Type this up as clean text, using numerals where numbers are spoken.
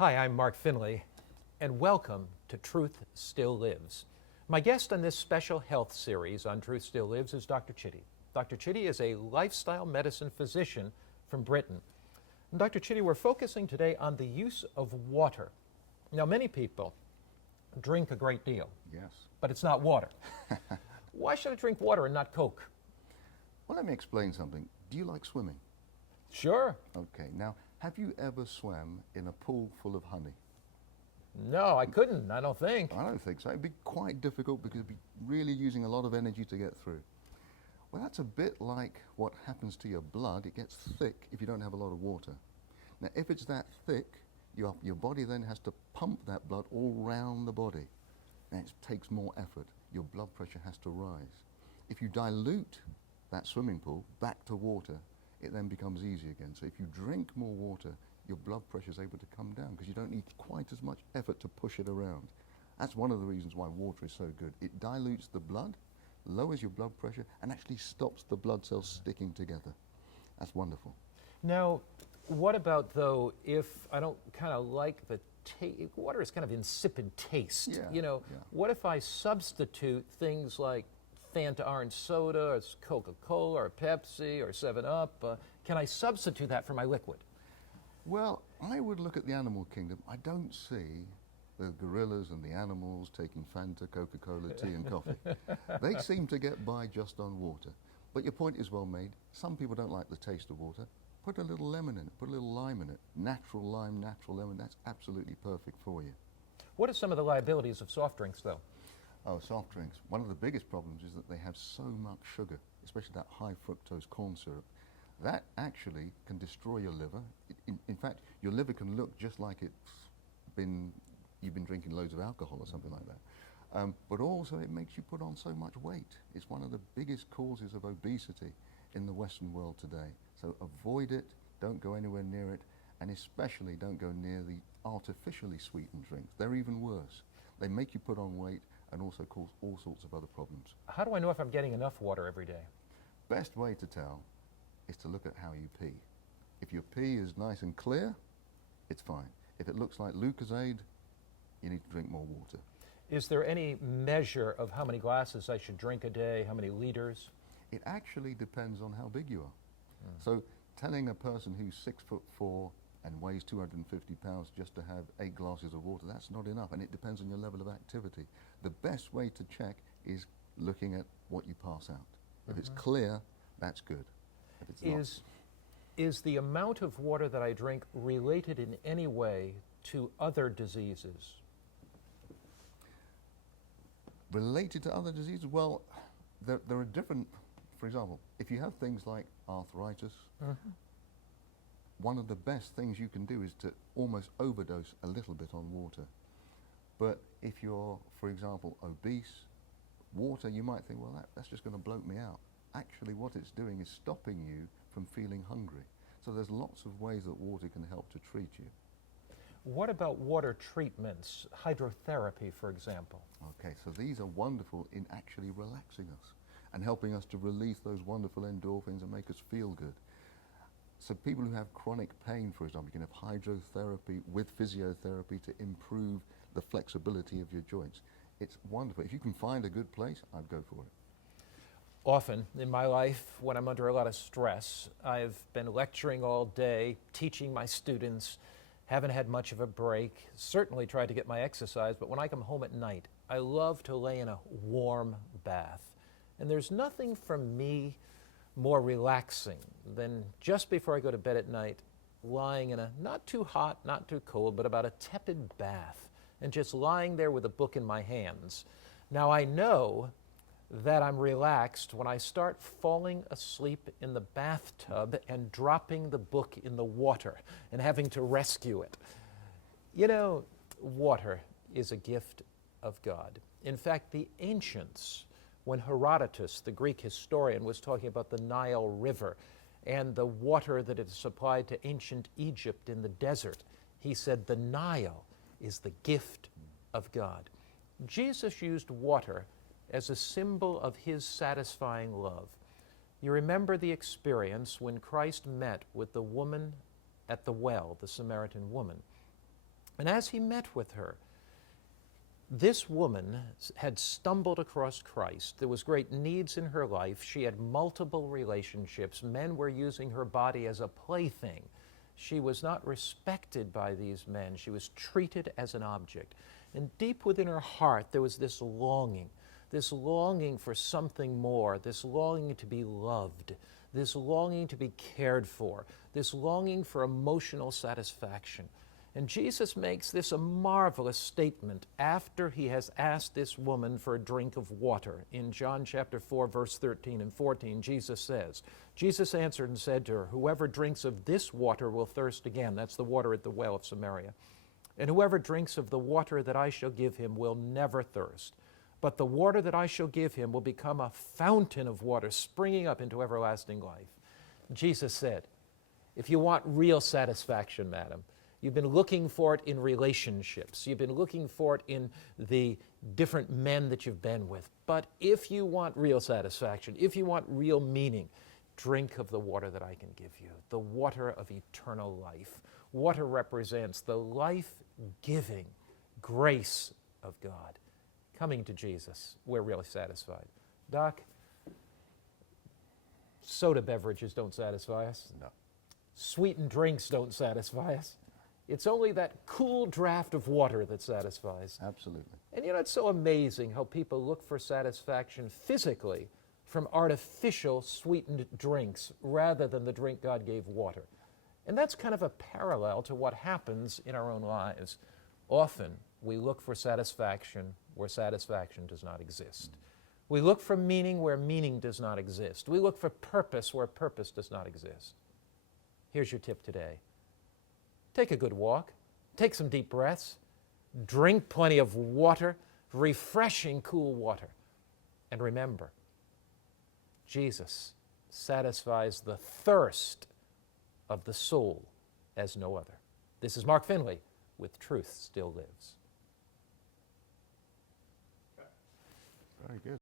Hi, I'm Mark Finley, and welcome to Truth Still Lives. My guest on this special health series on Truth Still Lives is Dr. Chitty. Dr. Chitty is a lifestyle medicine physician from Britain. And Dr. Chitty, we're focusing today on the use of water. Now, many people drink a great deal. Yes. But it's not water. Why should I drink water and not Coke? Well, let me explain something. Do you like swimming? Sure. Okay. Now, have you ever swam in a pool full of honey? No, I couldn't, I don't think. I don't think so. It'd be quite difficult because it'd be really using a lot of energy to get through. Well, that's a bit like what happens to your blood. It gets thick if you don't have a lot of water. Now, if it's that thick, your body then has to pump that blood all round the body. And it takes more effort. Your blood pressure has to rise. If you dilute that swimming pool back to water, it then becomes easy again. So if you drink more water, your blood pressure is able to come down because you don't need quite as much effort to push it around. That's one of the reasons why water is so good. It dilutes the blood, lowers your blood pressure, and actually stops the blood cells sticking together. That's wonderful. Now, what about, though, if I don't kind of like the taste? Water is kind of insipid taste. Yeah. What if I substitute things like Fanta orange soda, or Coca-Cola, or Pepsi, or 7-Up? Can I substitute that for my liquid? Well, I would look at the animal kingdom. I don't see the gorillas and the animals taking Fanta, Coca-Cola, tea and coffee. They seem to get by just on water. But your point is well made. Some people don't like the taste of water. Put a little lemon in it, put a little lime in it. Natural lime, natural lemon, that's absolutely perfect for you. What are some of the liabilities of soft drinks, though? Oh, soft drinks. One of the biggest problems is that they have so much sugar, especially that high fructose corn syrup. That actually can destroy your liver. In fact, your liver can look just like you've been drinking loads of alcohol or something like that. But also it makes you put on so much weight. It's one of the biggest causes of obesity in the Western world today. So avoid it, don't go anywhere near it, and especially don't go near the artificially sweetened drinks. They're even worse. They make you put on weight and also cause all sorts of other problems. How do I know if I'm getting enough water every day? Best way to tell is to look at how you pee. If your pee is nice and clear, it's fine. If it looks like Lucozade, you need to drink more water. Is there any measure of how many glasses I should drink a day, how many liters? It actually depends on how big you are. So telling a person who's 6'4" and weighs 250 pounds just to have 8 glasses of water, that's not enough, and it depends on your level of activity. The best way to check is looking at what you pass out. If it's clear, that's good. If it's not, is the amount of water that I drink related in any way to other diseases? related to other diseases, well, there are different, for example, if you have things like arthritis, one of the best things you can do is to almost overdose a little bit on water. But if you're, for example, obese, water, you might think, well, that's just going to bloat me out. Actually, what it's doing is stopping you from feeling hungry. So there's lots of ways that water can help to treat you. What about water treatments, hydrotherapy, for example? Okay, so these are wonderful in actually relaxing us and helping us to release those wonderful endorphins and make us feel good. So people who have chronic pain, for example, you can have hydrotherapy with physiotherapy to improve the flexibility of your joints. It's wonderful. If you can find a good place, I'd go for it. Often in my life, when I'm under a lot of stress, I've been lecturing all day, teaching my students, haven't had much of a break, certainly tried to get my exercise, but when I come home at night, I love to lay in a warm bath. And there's nothing for me more relaxing than just before I go to bed at night, lying in a not too hot, not too cold, but about a tepid bath, and just lying there with a book in my hands. Now I know that I'm relaxed when I start falling asleep in the bathtub and dropping the book in the water and having to rescue it. You know, water is a gift of God. In fact, the ancients, when Herodotus, the Greek historian, was talking about the Nile River and the water that it supplied to ancient Egypt in the desert, he said the Nile is the gift of God. Jesus used water as a symbol of his satisfying love. You remember the experience when Christ met with the woman at the well, the Samaritan woman. And as he met with her, this woman had stumbled across Christ. There was great needs in her life. She had multiple relationships. Men were using her body as a plaything. She was not respected by these men. She was treated as an object. And deep within her heart, there was this longing for something more, this longing to be loved, this longing to be cared for, this longing for emotional satisfaction. And Jesus makes this a marvelous statement after he has asked this woman for a drink of water. In John chapter 4, verse 13 and 14, Jesus says, Jesus answered and said to her, "Whoever drinks of this water will thirst again." That's the water at the well of Samaria. "And whoever drinks of the water that I shall give him will never thirst. But the water that I shall give him will become a fountain of water springing up into everlasting life." Jesus said, if you want real satisfaction, madam, you've been looking for it in relationships. You've been looking for it in the different men that you've been with. But if you want real satisfaction, if you want real meaning, drink of the water that I can give you, the water of eternal life. Water represents the life-giving grace of God. Coming to Jesus, we're really satisfied. Doc, soda beverages don't satisfy us. No. Sweetened drinks don't satisfy us. It's only that cool draft of water that satisfies. Absolutely. And you know, it's so amazing how people look for satisfaction physically from artificial sweetened drinks rather than the drink God gave, water. And that's kind of a parallel to what happens in our own lives. Often, we look for satisfaction where satisfaction does not exist. We look for meaning where meaning does not exist. We look for purpose where purpose does not exist. Here's your tip today. Take a good walk. Take some deep breaths. Drink plenty of water, refreshing, cool water. And remember, Jesus satisfies the thirst of the soul as no other. This is Mark Finley with Truth Still Lives. Very good.